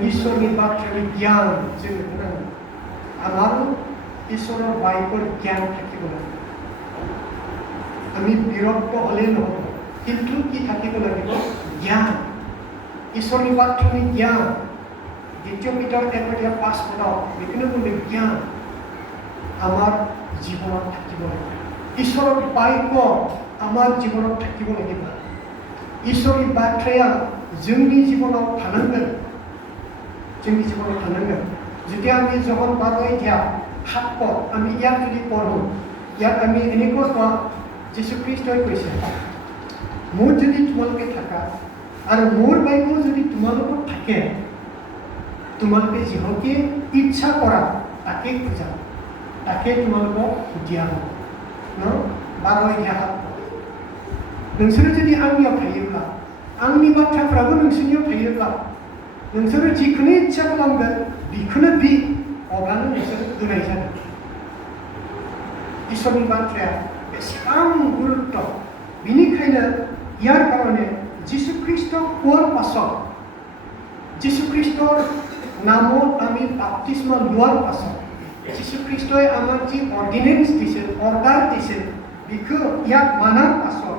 इसोरनि बाथ्रानि জ্ঞান जोंनो होनांगोन। আমাৰো ঈশ্বৰৰ বাক্যৰ জ্ঞান থাকিব লাগিব। আমি বিৰক্ত হ'লেই নহ'ব, কিন্তু কি থাকিব লাগিব? জ্ঞান। ঈশ্বৰনী বাক্যৰ জ্ঞান। 2 পিতৰ 1:5 বেখনো বুলে জ্ঞান আমাৰ জীৱনত থাকিব লাগিব। ঈশ্বৰৰ বাক্য আমাৰ জীৱনত থাকিব লাগিব। ঈশ্বৰনী বাক্যয়া जोंनि জীৱনত थानांगोन। जोंनि জীৱনত थानांगोन। যদি আমি যখন 12 অধ্যায় 7 পদ আমি ইয়াত যদি পঢ়ো, ইয়াত আমি এনেকৈ পাওঁ, যীশুখ্ৰীষ্টই কৈছে, মোৰ যদি তোমালোকে থাকা আৰু মোৰ বাক্য যদি তোমালোকৰ থাকে, তোমালোকে যিহকে ইচ্ছা কৰা তাকে খোজা, তাকে তোমালোকক দিয়া হ'ব। 12 नोंसोरो जुदि आंनियाव थायोब्ला, आंनि बाथ्राफ्राबो नोंसोरनियाव थायोब्ला, नोंसोरो जिखुनु इच्छा खालामगोन बेखौनो बि अब्लानो नोंसोरो होनाय जागोन। इसोरनि बाथ्राया बेसेबां गुरुत्व, बिनिखायनो ইয়াৰ কাৰণে যীশু খ্ৰীষ্টক কোৱাৰ পাছত, যীশু খ্ৰীষ্টৰ নামত আমি বাপ্তিস্মা লোৱাৰ পাছত, যীশু খ্ৰীষ্টই আমাক যি অৰ্ডিনেন্স দিছিল, অৰ্ডাৰ দিছিল, बेखौ ইয়াক মানাৰ পাছত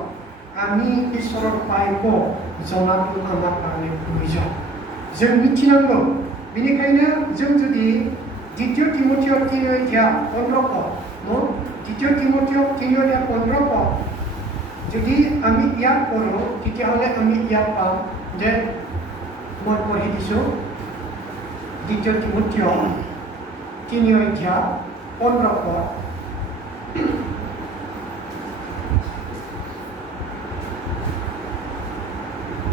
আমি ঈশ্বৰৰ বাক্য জনাটো আমাৰ কাৰণে প্ৰয়োজন। जों मिथिनांगौ। बेनिखायनो जों जुदि 2 तिम'थेयाव 3:15 2 तिम'थेयाव 3:15 যদি আমি ইয়াক পঢ়ো তেতিয়াহ'লে আমি ইয়াক পাম যে মই পঢ়ি দিছোঁ 2 तिम'থেয়াও 3:15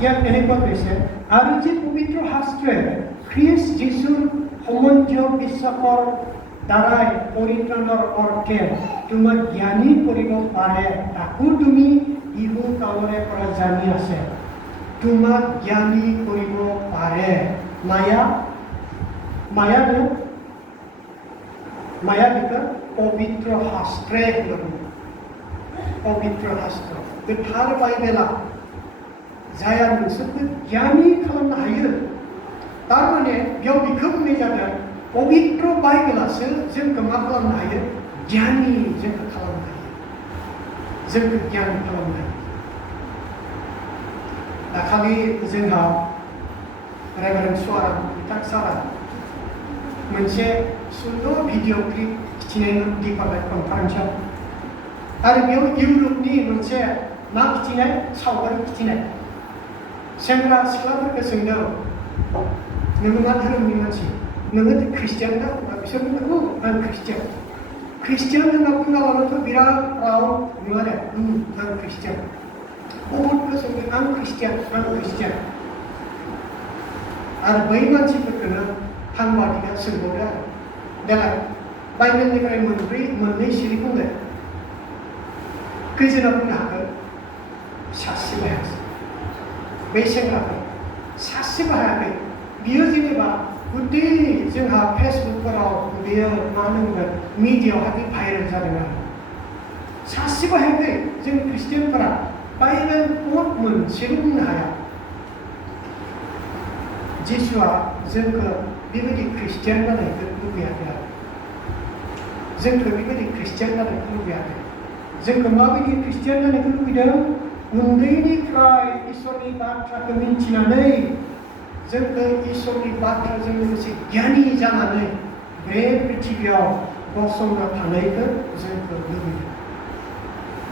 ইয়াত এনেকুৱা কৈছে, আৰু যে পবিত্ৰ শাস্ত্ৰে খ্ৰীষ্ট যীশুৰ সম্বন্ধীয় বিশ্বাসৰ দ্বাৰাই পৰিত্ৰাণৰ অৰ্থে তোমাক জ্ঞানী কৰিব পাৰে, তাকো তুমি ইহু কালৰে পৰা জানি আছে। তোমাক জ্ঞানী কৰিব পাৰে। মায়া ভিতৰত পবিত্ৰ শাস্ত্ৰে पवित्र शास्त्र गोथार बाइबेला जाया नोंसोरखौ गियानि खालामनो हायो। तारमाने बेयाव बेखौ बुंनाय जादों पवित्र बाइबेलासो जोंखौ मा खालामनो हायो, गियानि जोंखौ खालामनो हायो, जोंखौ गियान खालामनो हायो। दाखालि जोंहा रेभारेन्ड सुवाराम बिथां सारा मोनसे सुंद' भिडिअ क्लिप खिथिनाय डिपार्टमेन्ट कनफारेन्सआव, आरो बेयाव इउरपनि मोनसे मा खिथिनाय, सावगारि खिथिनाय। सेंग्रा सिख्लाफोरखौ सोंदों, नोङो मा धोरोमनि मानसि, नोङो ख्रिस्टियान ना? बिसोर बुंदों आं ख्रिस्टियान। ख्रिस्टियान होनना बुङाब्लाथ' बिराद राव नङा दे, आं ख्रिस्टियान। बहुदखौ सोंदों आं ख्रिस्टियान। आरो बै मानसिफोरखौनो साংबादिकआ सोंबावदो आरो देलाय बाइबेलनिफ्राय मोननै सिरि बुंदो। खैजोना बुंनो हागोन? सासेबो हायाखै। बै सेंग्राफोर सासेबो हायाखै। बियो जेनेबा गुदि जोंहा फेसबुकफोराव बियो मा होनगोन मिडियायावहाय भाइरेल जादों आरो सासेबो हायाखै। जों ख्रिस्टियानफोरा बाइबेल पद मोनसेबो बुंनो हाया। जिसुआ जोंखौ बेबायदि ख्रिस्टियान जानायखौ लुबैयाखै आरो जोंखौ बेबायदि ख्रिस्टियान जानायखौ लुबैयाखै। जोंखौ माबायदि ख्रिस्टियान जानायखौ लुबैदों? उन्दैनिफ्राय इसोरनि बाथ्राखौ मिथिनानै जोंखौ इसोरनि बाथ्राजों लोगोसे गियानि जानानै बे पृथिबियाव गसंना थानायखौ जोंखौ लुबैदों।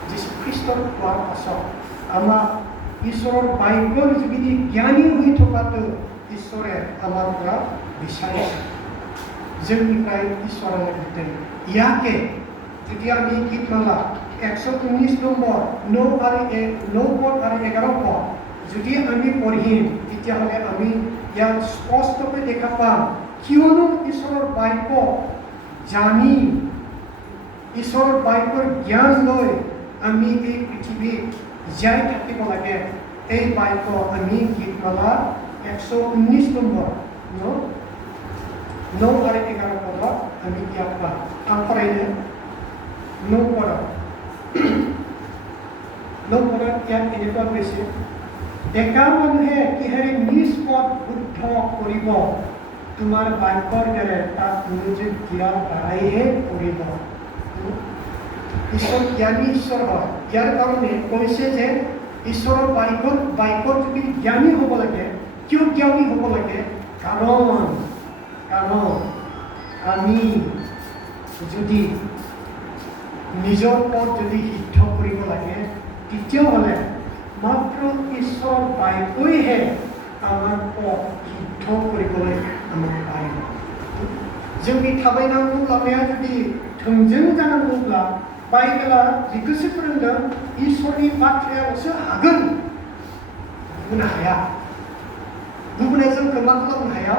जिसु ख्रिस्ट'र কোৱাৰ পাছত আমাৰ ঈশ্বৰৰ বাক্যৰ যোগেদি জ্ঞানী হৈ থকাটো ঈশ্বৰে আমাৰ পৰা বিচাৰিছে। जोंनिफ्राय ঈশ্বৰে गोदै ইয়াকে যদি আমি গীতমালা 119 নম্বৰ 9 আৰু 11 পদ যদি আমি পঢ়িম তেতিয়াহ'লে আমি ইয়াত স্পষ্টকৈ দেখা পাম কিয়নো ঈশ্বৰৰ বাক্য জানি ঈশ্বৰৰ বাক্যৰ জ্ঞান লৈ আমি এই পৃথিৱীত জীয়াই থাকিব লাগে। এই বাক্য আমি গীতমালা 119 নম্বৰ 9 আৰু 11 পদত আমি ইয়াত পাম। आं फरायनो 9 পদত ইয়াত এনেকুৱা কৈছে, ডেকা মানুহে কিহেৰে নিষ্পদ শুদ্ধ কৰিব, তোমাৰ বাক্যৰ দ্বাৰা তাক মনোযোগ দিয়াৰ দ্বাৰাইহে কৰিব। ঈশ্বৰ জ্ঞানী ঈশ্বৰ হয়। ইয়াৰ কাৰণে কৈছে যে ঈশ্বৰৰ বাক্যত যদি জ্ঞানী হ'ব লাগে। কিয় জ্ঞানী হ'ব লাগে? কাৰণ আমি যদি নিজৰ পথ যদি সিদ্ধ কৰিব লাগে তেতিয়াহ'লে মাত্ৰ ঈশ্বৰৰ বাক্যইহে আমাৰ পথ সিদ্ধ কৰিবলৈ আমাক পাৰিব। जोंनि थाबायनांगौ लामाया जुदि थोंजों जानांगौब्ला बाइबेला जिखौसो फोरोंदों इसोरनि बाथ्रायाल'सो हागोन, गुबुन हाया। गुबुना जोंखौ मा खालामनो हाया?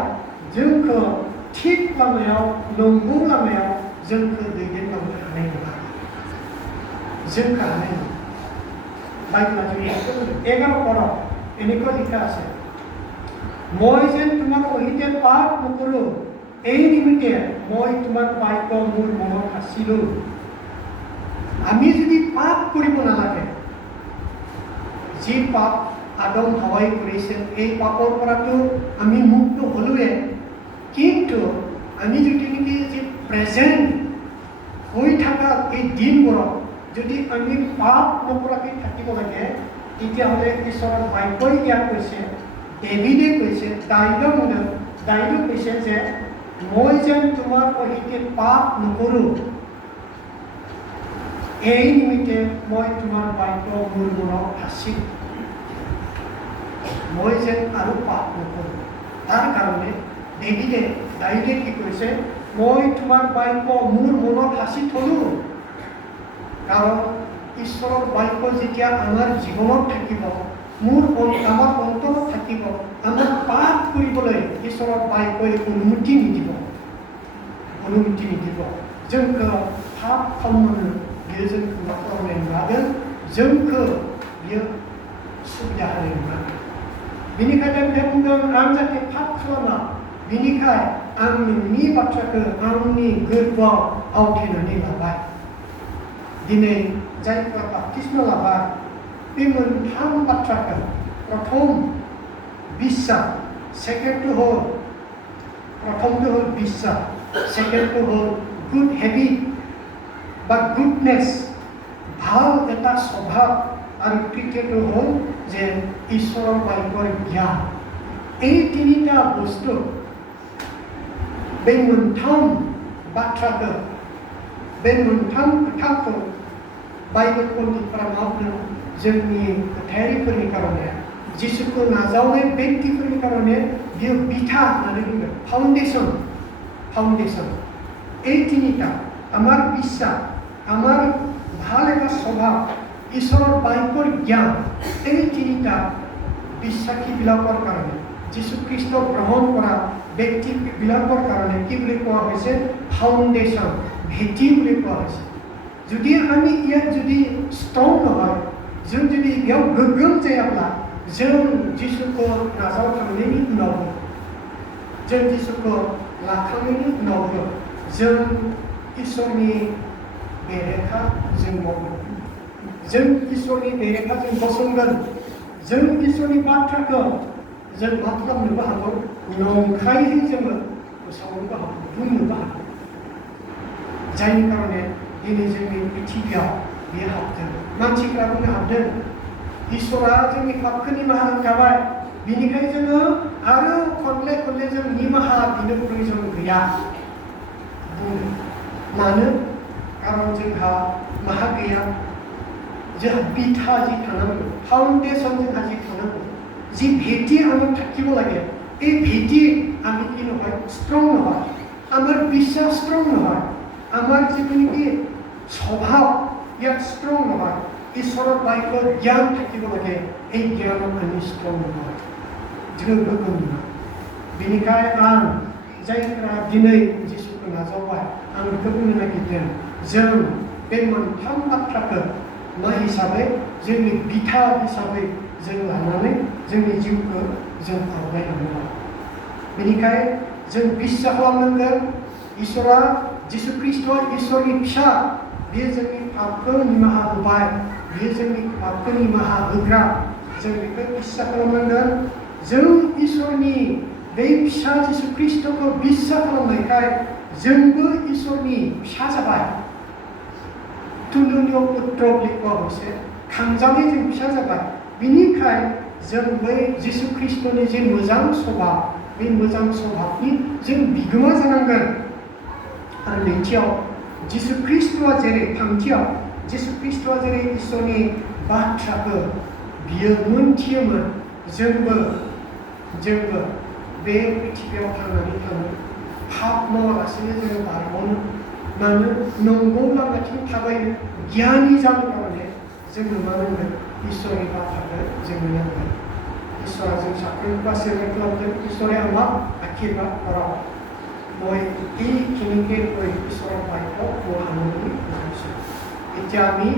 जोंखौ थिग लामायाव नंगौ लामायाव जोंखौ दैदेनलांनो हानाय नङा जोंखौ हानाय नङा बाइबला जों 11 পদত এনেকুৱা লিখা আছে মই যেন তোমাক সহিতে পাপ নকৰোঁ এই নিমিত্তে মই তোমাক বাক্য মোৰ মনত সাঁচিলোঁ আমি যদি পাপ কৰিব নালাগে যি পাপ আদম হাৱাই কৰিছে এই পাপৰ পৰাতো আমি মুক্ত হ'লোৱে কিন্তু আমি যদি নেকি যে প্ৰেজেণ্ট হৈ থকা এই দিনবোৰত যদি আমি পাপ নকৰাকৈ থাকিব লাগে তেতিয়াহ'লে ঈশ্বৰৰ বাক্যই ইয়াত কৈছে ডেভিডে কৈছে দাইদে কৈছে যে মই যেন তোমাৰ সহিতে পাপ নকৰোঁ এই নিমিত্তে মই তোমাৰ বাক্য মোৰ মনত সাঁচিলোঁ মই যেন আৰু পাপ নকৰোঁ তাৰ কাৰণে দাইদে কি কৈছে মই তোমাৰ বাক্য মোৰ মনত সাঁচি থলোঁ কাৰণ ঈশ্বৰৰ বাক্য যেতিয়া আমাৰ জীৱনত থাকিব আমাৰ অন্তৰত থাকিব আমাৰ পাপ কৰিবলৈ ঈশ্বৰৰ বাক্যই অনুমতি নিদিব जोंखौ पाप खालामनो बियो जोंखौ मा खालामनाय नङा जोंखौ बियो सुबिदा होनाय नङा बेनिखायनो बे बुंदों आं जाहाथे पाप खालामा बेनिखाय आं नोंनि बाथ्राखौ आंनि गोरबोआव आवथेनानै लाबाय दिनै जायफोरा बाप्तिस्मा लाबाय बे मोनथाम बाथ्राखौ प्रथम বিশ্বাস सेकेन्डটো হ'ল प्रथमটো হ'ল বিশ্বাস सेकेन्डটো হ'ল गुड हेबिट বা गुडनेस ভাল এটা স্বভাৱ আৰু তৃতীয়টো হ'ল যে ঈশ্বৰৰ বাক্যৰ জ্ঞান এই তিনিটা বস্তু बे मोनथाम बाथ्राखौ बे मोनथाम खोथाखौ बाइबेल पण्डितफोरा मा बुङो जोंनि खोथायारिफोरनि कारणे जिसुखौ नाजावनाय व्यक्तिफोरनि कारणे बियो बिथा होननानै बुङो फाउन्डेशन এই তিনিটা আমাৰ বিশ্বাস আমাৰ ভাল এটা স্বভাৱ ঈশ্বৰৰ বাক্যৰ জ্ঞান এই তিনিটা বিশ্বাসীবিলাকৰ কাৰণে যীশু খ্ৰীষ্ট গ্ৰহণ কৰা ব্যক্তিবিলাকৰ কাৰণে কি বুলি কোৱা হৈছে ফাউণ্ডেশ্যন ভেটি বুলি কোৱা হৈছে যদি আমি ইয়াত যদি ষ্ট্ৰং নহয় जों जुदि बेयाव गोग्गोम जायाब्ला जों जिसुखौ नाजावखांनायनि उनावबो जों जिसुखौ लाखांनायनि उनावबो जों इसोरनि बेरेखा जों मावगोन जों इसोरनि बेरेखा जों गसंगोन जों इसोरनि बाथ्राखौ जों मा खालामनोबो हागौ नंखायै जोङो फोसावनोबो हागौ बुंनोबो हागौ जायनि कारणे दिनै जोंनि पृथिबियाव बेयो हाबदों मानसिफ्रा बुंनो हाबदों इसोरा जोंनि पापखौ निमाहा होखाबाय बिनिखायनो जोङो आरो खनले जों निमाहा बिनो प्रयोजन गैया बुङो मानो कारन जोंहा माहा गैया जोंहा बिथा जि थानांगौ फाउन्डेसन जोंहा जि थानांगौ जि भेटी आंनो থাকিব লাগে এই भेटी আমি কি নহয় ষ্ট্ৰং নহয় আমাৰ বিশ্বাস ষ্ট্ৰং নহয় আমাৰ যিটো স্বভাৱ ইয়াত ষ্ট্ৰং নহয় ঈশ্বৰৰ বাক্যৰ জ্ঞান থাকিব লাগে এই জ্ঞানত আমি ষ্ট্ৰং নহয় जोङो गोग्गोम नङा बेनिखायनो आं जायफोरा दिनै जिसुखौ नाजावबाय आं बेखौ बुंनो नागिरदों जों बे मोनथाम बाथ्राखौ मा हिसाबै जोंनि बिथा हिसाबै जों लानानै जोंनि जिउखौ जों आवगायलांनांगौ बेनिखायनो जों बिस्सा खालामनांगोन इसोरा जिसु ख्रीष्टआ इसोरनि फिसा बियो जोंनि पापखौ निमाहा होबाय बियो जोंनि पापखौ निमाहा होग्रा जों बेखौ बिस्सा खालामनांगोन जों इसोरनि बे फिसा जिसु ख्रीष्टखौ बिस्सा खालामनायखाय जोंबो इसोरनि फिसा जाबाय तुलुनिय पुत्र लिखा হৈছে खांजानाय जों फिसा जाबाय बिनिखाय जों बै जिसु ख्रीष्टनि जे मोजां स्वभाव बे मोजां स्वभावनि जों बिगोमा जानांगोन आरो नैथियाव जिसु ख्रीष्टआ जेरै थामथियाव जिसु ख्रीष्टआ जेरै इसोरनि बाथ्राखौ बियो मोनथियोमोन जोंबो बे पृथिबियाव थांनानै थानो पाप मावालासिनो जोङो बारग'नो मानो नंगौ लामाथिं थाबायनो गियानि जानो कारणे जोंनो मा नांगोन इसोरनि बाथ्राखौ जोंनो नांगोन ঈশ্বৰ আজি চাকৰি বা চেলেক্ট ঈশ্বৰে আমাক আশীৰ্বাদ কৰাওক। মই এইখিনিকে কৈ ঈশ্বৰৰ বাক্য মোৰ সামৰণি বুজাইছোঁ। এতিয়া আমি